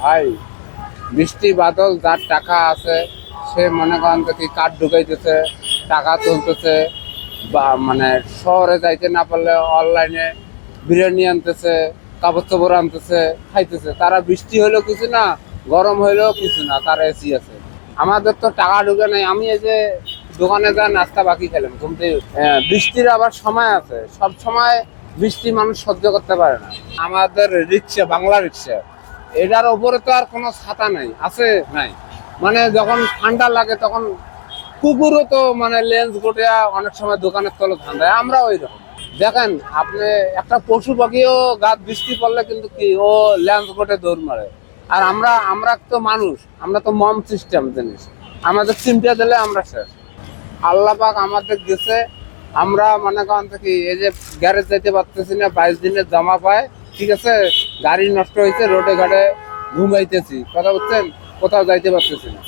ভাই, বৃষ্টি বাদল যার টাকা আছে সে মনে করেন কি কাঠ ঢুকাইতেছে, টাকা তুলতেছে, বা মানে শহরে যাইতে না পারলে অনলাইনে বিরিয়ানি আনতেছে, কাপড় চোপড় আনতেছে, খাইতেছে। তারা বৃষ্টি হইলেও কিছু না, গরম হইলেও কিছু না, তারা এসি আছে। আমাদের তো টাকা ঢুকে নাই। আমি এই যে দোকানে যা নাস্তা বাকি খেলাম কিন্তু বৃষ্টির আবার সময় আছে, সব সময় বৃষ্টি মানুষ সহ্য করতে পারে না। আমাদের রিক্সা, বাংলা রিক্সা, এটার ওপরে তো আর কোনো ছাতা নাই, আছে নাই। মানে যখন ঠান্ডা লাগে তখন কুকুরও তো মানে লেন্স গোটিয়া অনেক সময় দোকানের তলে ঠান্ডায়, আমরা ওই রকম। দেখেন আপনি, একটা পশু পাখিও গাছ বৃষ্টি পড়লে কিন্তু কি ও লেন্স গোটে দৌড় মারে। আর আমরা আমরা তো মানুষ, আমরা তো মম সিস্টেম জিনিস, আমাদের চিমটা দিলে আমরা শেষ। আল্লাহ পাক আমাদের গেছে, আমরা মনে করেন কি এই যে গ্যারেজ যাইতে পারতেছি না, 22 দিনের জমা পায়, ঠিক আছে, গাড়ি নষ্ট হয়েছে, রোডে ঘাটে ঘুমাইতেছি, কথা বলছেন, কোথাও যাইতে পারতেছি না।